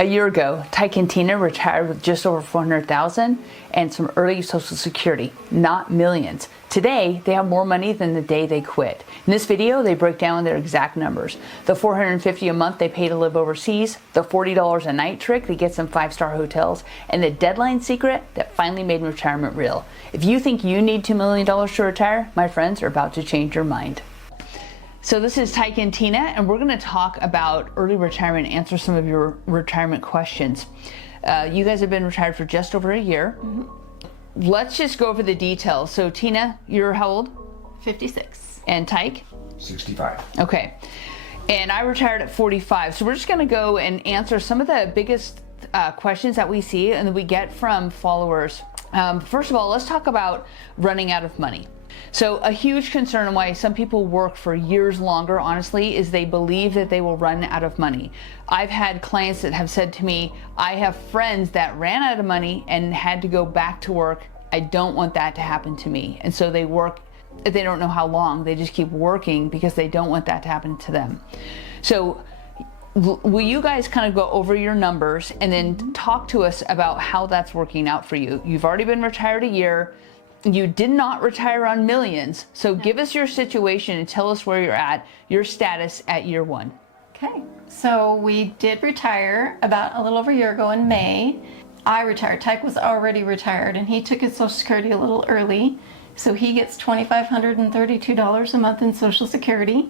A year ago, Tyke and Tina retired with just over $400,000 and some early Social Security, not millions. Today, they have more money than the day they quit. In this video, they break down their exact numbers. The $450 a month they pay to live overseas, the $40 a night trick that gets them 5-star hotels, and the deadline secret that finally made retirement real. If you think you need $2 million to retire, my friends are about to change your mind. So this is Tyke and Tina, and we're going to talk about early retirement, answer some of your retirement questions. You guys have been retired for just over a year. Mm-hmm. Let's just go over the details. So Tina, you're how old? 56. And Tyke? 65. Okay. And I retired at 45. So we're just going to go and answer some of the biggest questions that we see and that we get from followers. First of all, let's talk about running out of money. So a huge concern why some people work for years longer, honestly, is they believe that they will run out of money. I've had clients that have said to me, I have friends that ran out of money and had to go back to work. I don't want that to happen to me. And so they work, they don't know how long, they just keep working because they don't want that to happen to them. So will you guys kind of go over your numbers and then talk to us about how that's working out for you? You've already been retired a year. You did not retire on millions. So give us your situation and tell us where you're at, your status at year one. Okay, so we did retire about a little over a year ago in May. I retired. Tyke was already retired, and he took his Social Security a little early. So he gets $2,532 a month in Social Security.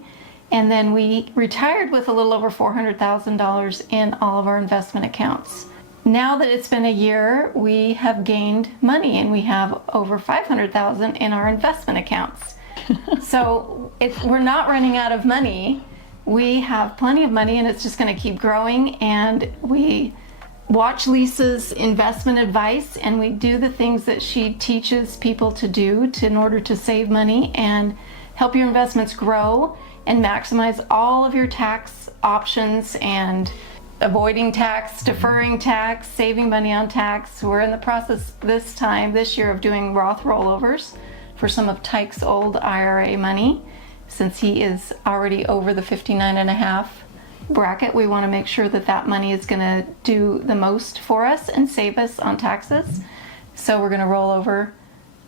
And then we retired with a little over $400,000 in all of our investment accounts. Now that it's been a year, we have gained money and we have over $500,000 in our investment accounts. So we're not running out of money. We have plenty of money and it's just going to keep growing. And we watch Lisa's investment advice and we do the things that she teaches people to do in order to save money and help your investments grow and maximize all of your tax options and avoiding tax, deferring tax, saving money on tax. We're in the process this year of doing Roth rollovers for some of Tyke's old IRA money. Since he is already over the 59.5 bracket, we want to make sure that that money is going to do the most for us and save us on taxes. So we're going to roll over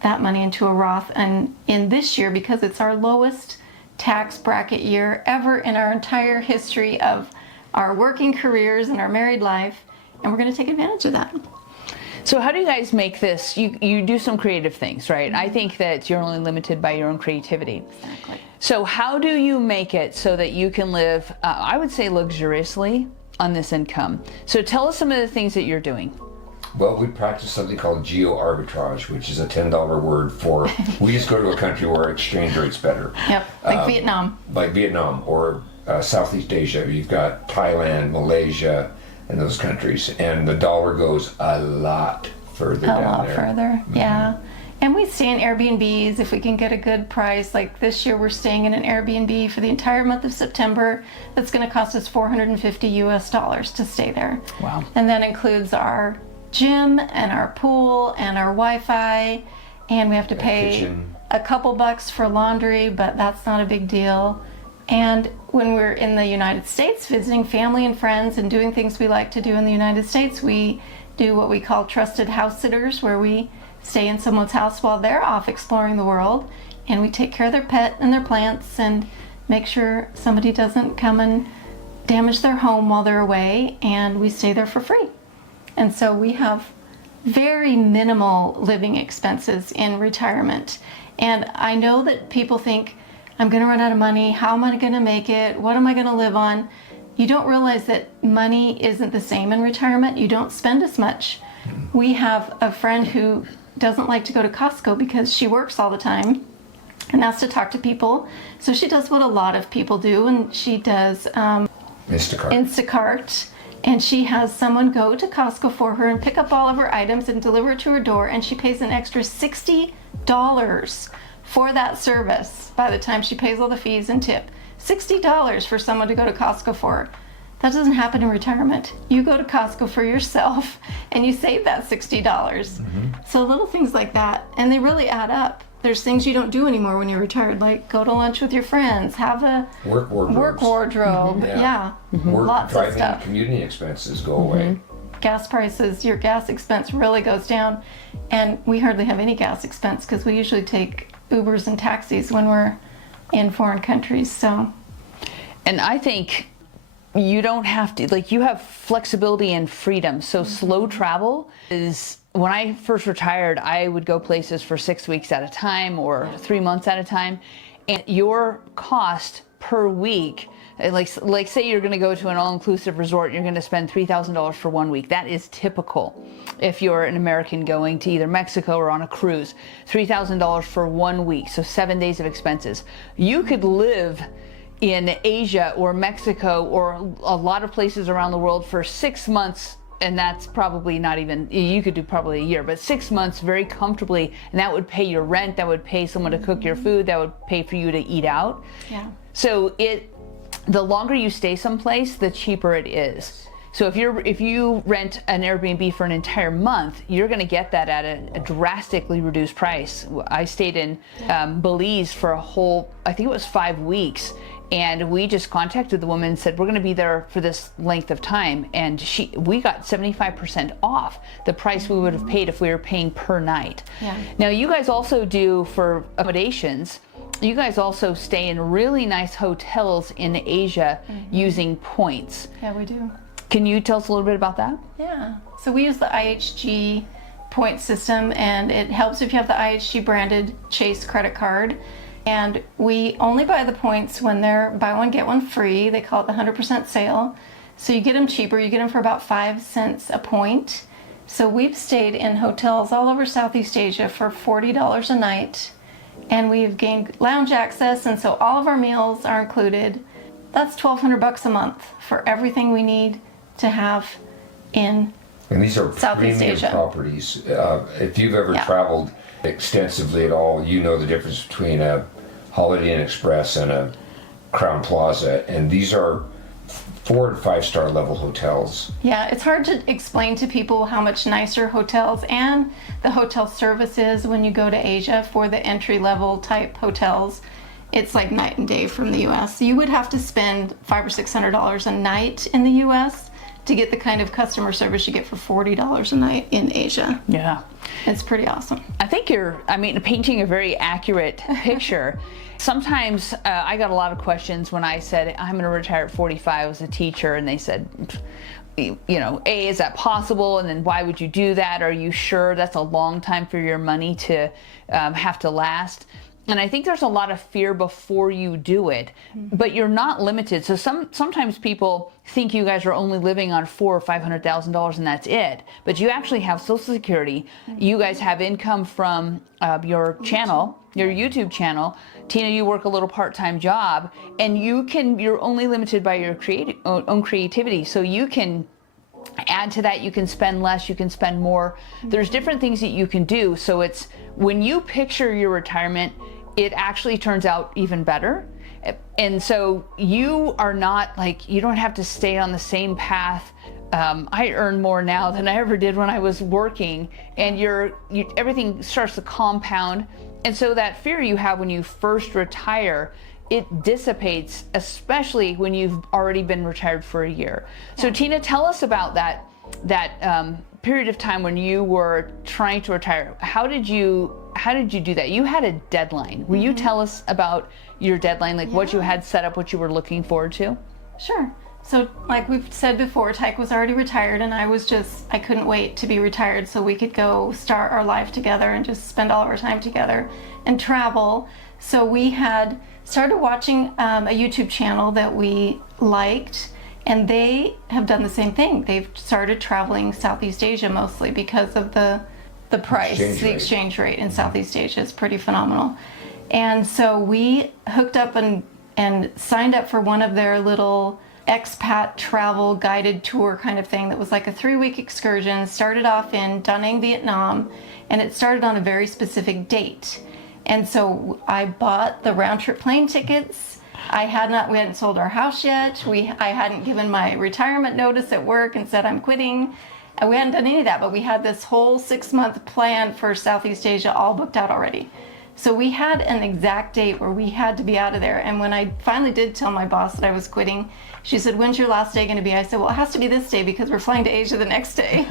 that money into a Roth. And in this year, because it's our lowest tax bracket year ever in our entire history of our working careers and our married life, and we're going to take advantage of that. So how do you guys make this? You do some creative things, right? I think that you're only limited by your own creativity. Exactly. So how do you make it so that you can live, I would say, luxuriously on this income? So tell us some of the things that you're doing. Well, we practice something called Geo-arbitrage, which is a $10 word for, we just go to a country where exchange rate's better. Yep, like Vietnam. Like Vietnam or Southeast Asia. You've got Thailand, Malaysia, and those countries. And the dollar goes a lot further down there. A lot further, yeah. And we stay in Airbnbs if we can get a good price. Like this year, we're staying in an Airbnb for the entire month of September. That's going to cost us $450 US to stay there. Wow. And that includes our gym and our pool and our Wi-Fi. And we have to pay kitchen. a couple bucks for laundry, but that's not a big deal. And when we're in the United States visiting family and friends and doing things we like to do in the United States, we do what we call trusted house sitters, where we stay in someone's house while they're off exploring the world, and we take care of their pet and their plants and make sure somebody doesn't come and damage their home while they're away, and we stay there for free. And so we have very minimal living expenses in retirement. And I know that people think, I'm going to run out of money. How am I going to make it? What am I going to live on? You don't realize that money isn't the same in retirement. You don't spend as much. We have a friend who doesn't like to go to Costco because she works all the time and has to talk to people. So she does what a lot of people do, and she does Instacart. And she has someone go to Costco for her and pick up all of her items and deliver it to her door, and she pays an extra $60 for that service by the time she pays all the fees and tip. $60 for someone to go to Costco for her. That doesn't happen in retirement. You go to Costco for yourself and you save that $60. So little things like that, and they really add up. there's things you don't do anymore when you're retired, like go to lunch with your friends, have a Work wardrobes. work wardrobe. Yeah. Work, Lots of driving, stuff. commuting expenses go away. Gas prices, your gas expense really goes down. And we hardly have any gas expense because we usually take Ubers and taxis when we're in foreign countries. So, And I think you don't have to, like, you have flexibility and freedom. So slow travel is, when I first retired, I would go places for 6 weeks at a time or 3 months at a time. And your cost per week, like say you're going to go to an all-inclusive resort, you're going to spend $3,000 for 1 week. That is typical if you're an American going to either Mexico or on a cruise. $3,000 for 1 week, so 7 days of expenses. You could live in Asia or Mexico or a lot of places around the world for 6 months, and that's probably not even, you could do probably a year, but 6 months very comfortably, and that would pay your rent, that would pay someone to cook your food, that would pay for you to eat out. yeah. So the longer you stay someplace, the cheaper it is. So if you rent an Airbnb for an entire month, you're going to get that at a drastically reduced price. I stayed in Belize for a whole, I think it was 5 weeks, and we just contacted the woman and said, we're going to be there for this length of time, and we got 75% off the price we would have paid if we were paying per night. Yeah. Now you guys also do, for accommodations, you guys also stay in really nice hotels in Asia using points. Yeah, we do. Can you tell us a little bit about that? Yeah. So we use the IHG point system, and it helps if you have the IHG branded Chase credit card. And we only buy the points when they're buy one, get one free. They call it the 100% sale. So you get them cheaper. You get them for about 5 cents a point. So we've stayed in hotels all over Southeast Asia for $40 a night. And we've gained lounge access, and so all of our meals are included. That's $1,200 a month for everything we need to have in And these are Southeast premium Asia. properties. If you've ever Yeah. traveled extensively at all, you know the difference between a Holiday Inn Express and a Crown Plaza. And these are 4 and 5 star level hotels. Yeah, it's hard to explain to people how much nicer hotels and the hotel service is when you go to Asia for the entry-level type hotels. It's like night and day from the US. You would have to spend $500 or $600 a night in the US to get the kind of customer service you get for $40 a night in Asia. Yeah. It's pretty awesome. I think you're, painting a very accurate picture. Sometimes I got a lot of questions when I said, I'm going to retire at 45 as a teacher, and they said, is that possible? And then why would you do that? Are you sure? That's a long time for your money to have to last. And I think there's a lot of fear before you do it, but you're not limited. So sometimes people think you guys are only living on $400,000 or $500,000 and that's it. But you actually have Social Security. You guys have income from your channel, your YouTube channel. Tina, you work a little part-time job, and you're only limited by your own creativity. So you can add to that, you can spend less, you can spend more. There's different things that you can do. So it's, when you picture your retirement, it actually turns out even better. And so you are not you don't have to stay on the same path. I earn more now than I ever did when I was working, and everything starts to compound. And so that fear you have when you first retire, it dissipates, especially when you've already been retired for a year. So Tina, tell us about that period of time when you were trying to retire. How did you do that? You had a deadline. Will you tell us about your deadline, what you had set up, what you were looking forward to? Sure. So like we've said before, Tyke was already retired, and I couldn't wait to be retired so we could go start our life together and just spend all of our time together and travel. So we had started watching a YouTube channel that we liked, and they have done the same thing. They've started traveling Southeast Asia mostly because of the price, the exchange rate in Southeast Asia is pretty phenomenal. And so we hooked up and signed up for one of their little expat travel guided tour kind of thing that was like a 3-week excursion. Started off in Da Nang, Vietnam, and it started on a very specific date. And so I bought the round trip plane tickets. We hadn't sold our house yet. I hadn't given my retirement notice at work and said I'm quitting. We hadn't done any of that, but we had this whole 6-month plan for Southeast Asia all booked out already. So we had an exact date where we had to be out of there. And when I finally did tell my boss that I was quitting, she said, "When's your last day going to be?" I said, "Well, it has to be this day because we're flying to Asia the next day."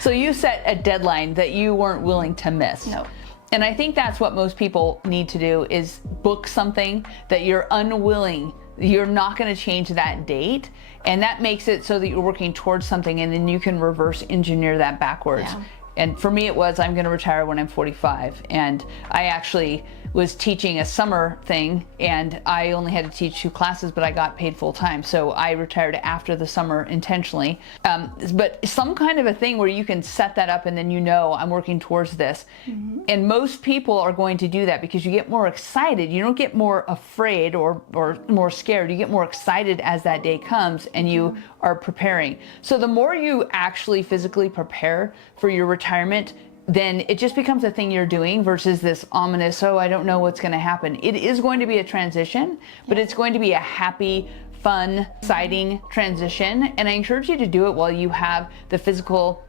So you set a deadline that you weren't willing to miss. No. And I think that's what most people need to do, is book something that you're unwilling, you're not going to change that date. And that makes it so that you're working towards something, and then you can reverse engineer that backwards. Yeah. And for me, it was, I'm going to retire when I'm 45. And I actually was teaching a summer thing, and I only had to teach 2 classes, but I got paid full time. So I retired after the summer intentionally. But some kind of a thing where you can set that up, and then you know, I'm working towards this. Mm-hmm. And most people are going to do that because you get more excited. You don't get more afraid or more scared. You get more excited as that day comes, and you are preparing. So the more you actually physically prepare for your retirement, then it just becomes a thing you're doing versus this ominous, oh, I don't know what's going to happen. It is going to be a transition, but it's going to be a happy, fun, exciting transition. And I encourage you to do it while you have the physical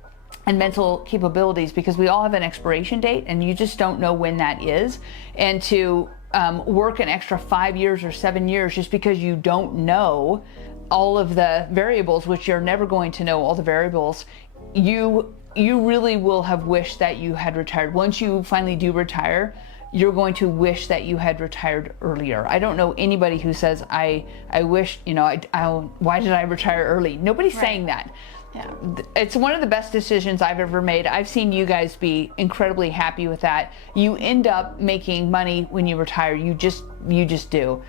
and mental capabilities, because we all have an expiration date and you just don't know when that is. And to work an extra 5 years or 7 years just because you don't know all of the variables, which you're never going to know all the variables, you really will have wished that you had retired. Once you finally do retire, you're going to wish that you had retired earlier. I don't know anybody who says, I wish, why did I retire early? Nobody's saying that. Yeah. It's one of the best decisions I've ever made. I've seen you guys be incredibly happy with that. You end up making money when you retire. You just do.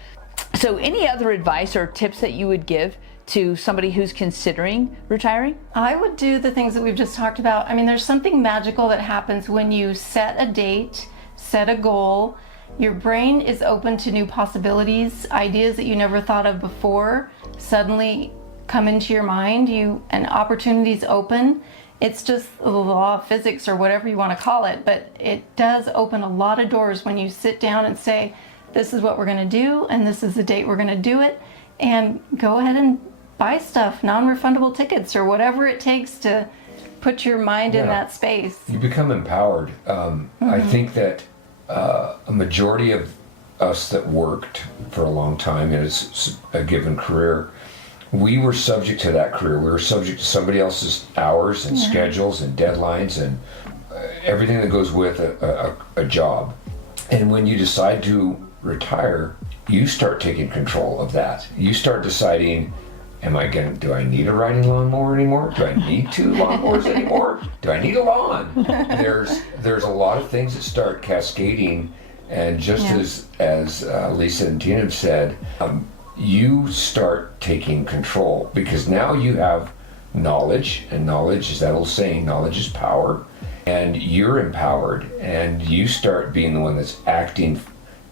So any other advice or tips that you would give to somebody who's considering retiring? I would do the things that we've just talked about. I mean, there's something magical that happens when you set a date, set a goal. Your brain is open to new possibilities, ideas that you never thought of before suddenly come into your mind, and opportunities open. It's just the law of physics or whatever you want to call it, but it does open a lot of doors when you sit down and say, this is what we're going to do, and this is the date we're going to do it, and go ahead and buy stuff, non-refundable tickets or whatever it takes to put your mind in that space. You become empowered. I think that a majority of us that worked for a long time in a given career, we were subject to that career. We were subject to somebody else's hours and schedules and deadlines and everything that goes with a job. And when you decide to retire, you start taking control of that. You start deciding, do I need a riding lawnmower anymore? Do I need 2 lawnmowers anymore? Do I need a lawn? There's a lot of things that start cascading, and just as Lisa and Tina have said, you start taking control, because now you have knowledge, and knowledge is that old saying, knowledge is power, and you're empowered, and you start being the one that's acting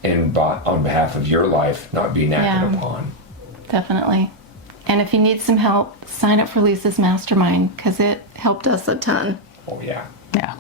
on behalf of your life, not being acted upon. Definitely. And if you need some help, sign up for Lisa's mastermind, because it helped us a ton. Oh, yeah. Yeah.